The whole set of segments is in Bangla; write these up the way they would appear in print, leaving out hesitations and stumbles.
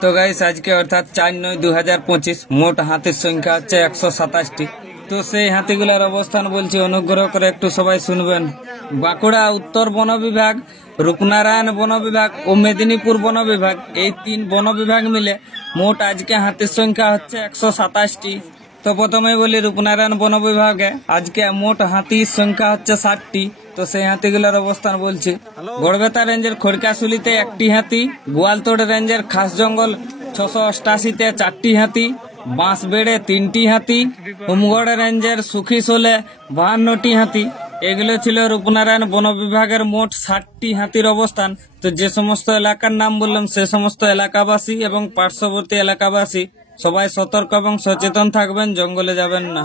তো গাইস আজকে অর্থাৎ 4/9/2025 মোট হাতির সংখ্যা হচ্ছে 127টি। তো সেই হাতিগুলার অবস্থান বলছি, অনুগ্রহ করে একটু সবাই শুনবেন। বাঁকুড়া উত্তর বন বিভাগ, রূপনারায়ণ বন বিভাগ ও মেদিনীপুর বন বিভাগ, এই 3 বন বিভাগ মিলে মোট আজকে হাতির সংখ্যা হচ্ছে 127টি। তো প্রথমে বলি রূপনারায়ণ বন বিভাগে আজকে মোট হাতির সংখ্যা হচ্ছে 60টি। তো সেই হাতিগুলোর অবস্থান বলছি, গড়বেতা রেঞ্জের খড়কাশুলিতে 1টি হাতি, গোয়ালতোড় রেঞ্জের খাস জঙ্গল 688তে 4টি হাতি, বাঁশবেড়ে 3টি হাতি, হুমগড় রেঞ্জের সুখিশোলে 52টি হাতি। এগুলো ছিল রূপনারায়ণ বন বিভাগের মোট 60টি হাতির অবস্থান। তো যে সমস্ত এলাকার নাম বললাম সে সমস্ত এলাকাবাসী এবং পার্শ্ববর্তী এলাকাবাসী সবাই সতর্ক এবং সচেতন থাকবেন, জঙ্গলে যাবেন না।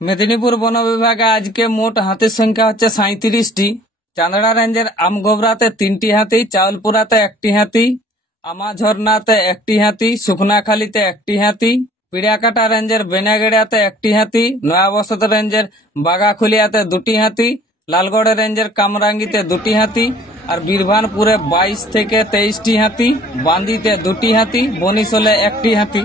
মেদিনীপুর বন বিভাগে আজকে মোট হাতির সংখ্যা হচ্ছে 37টি। চাঁদড়া রেঞ্জের আমগোবরাতে 3টি হাতি, চাউলপুরাতে 1টি হাতি, আমাঝর্ণাতে 1টি হাতি, শুকনাখালীতে 1টি হাতি, পিড়াকাটা রেঞ্জের বেনাগেড়াতে 1টি হাতি, নয়াবসত রেঞ্জের বাগাখুলিয়াতে 2টি হাতি, লালগড় রেঞ্জের কামরাঙ্গিতে 2টি হাতি, আর বীরভানপুরে 22 থেকে 23টি হাতি, বান্দিতে 2টি হাতি, বনিশোলে 1টি হাতি।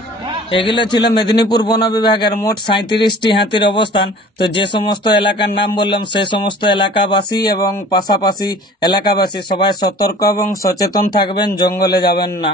এগুলো ছিল মেদিনীপুর বন বিভাগের মোট 37টি হাতির অবস্থান। তো যে সমস্ত এলাকার নাম বললাম সেই সমস্ত এলাকাবাসী এবং পাশাপাশি এলাকাবাসী সবাই সতর্ক এবং সচেতন থাকবেন, জঙ্গলে যাবেন না।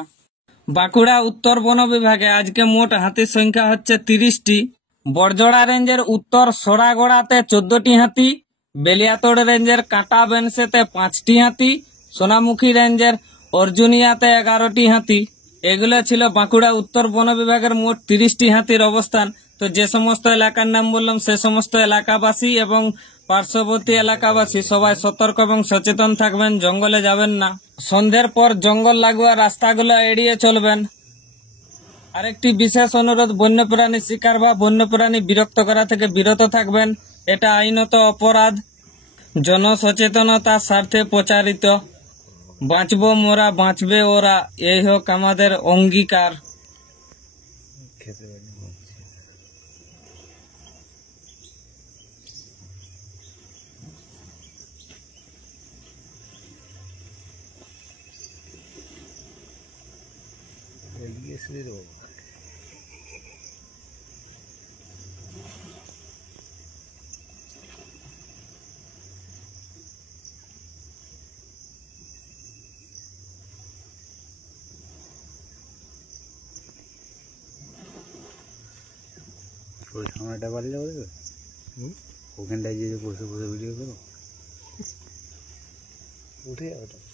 বাঁকুড়া উত্তর বন বিভাগে আজকে মোট হাতির সংখ্যা হচ্ছে 30টি। বড়জোড়া রেঞ্জের উত্তর সোড়াগোড়াতে 14টি হাতি, বেলিয়াতোড় রেঞ্জের কাঁটা বেনসেতে 5টি হাতি, সোনামুখী রেঞ্জের অর্জুনিয়াতে 11টি হাতি। এগুলো ছিল বাঁকুড়া উত্তর বন বিভাগের মোট 30টি হাতির অবস্থান। তো যে সমস্ত এলাকার নাম বললাম সে সমস্ত এলাকাবাসী এবং পার্শ্ববর্তী এলাকাবাসী সবাই সতর্ক এবং সচেতন থাকবেন, জঙ্গলে যাবেন না। সন্ধ্যের পর জঙ্গল লাগোয়া রাস্তাগুলো এড়িয়ে চলবেন। আরেকটি বিশেষ অনুরোধ, বন্যপ্রাণী শিকার বা বন্যপ্রাণী বিরক্ত করা থেকে বিরত থাকবেন, এটা আইনত অপরাধ। জনসচেতনতার স্বার্থে প্রচারিত। বাঁচবো মোরা, বাঁচবে ওরা, এই হোক আমাদের অঙ্গীকার। ওই সময়টা বাড়ি যাবো, ওখানটায় গিয়ে বসে বসে ভিডিও করো, উঠে যাবে।